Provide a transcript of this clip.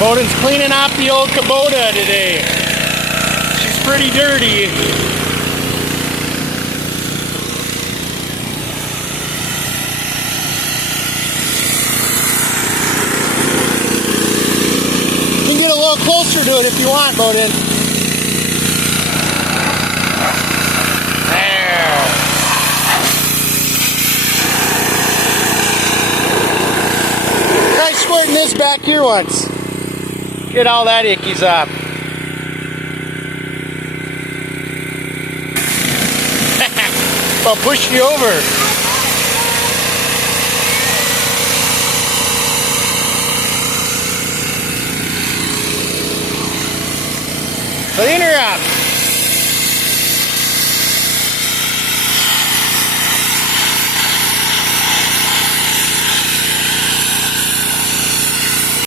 Bowden's cleaning off the old Kubota today. She's pretty dirty. You can get a little closer to it if you want, Bowden. There. Try squirting this back here once. Get all that ickies up. I'll push you over.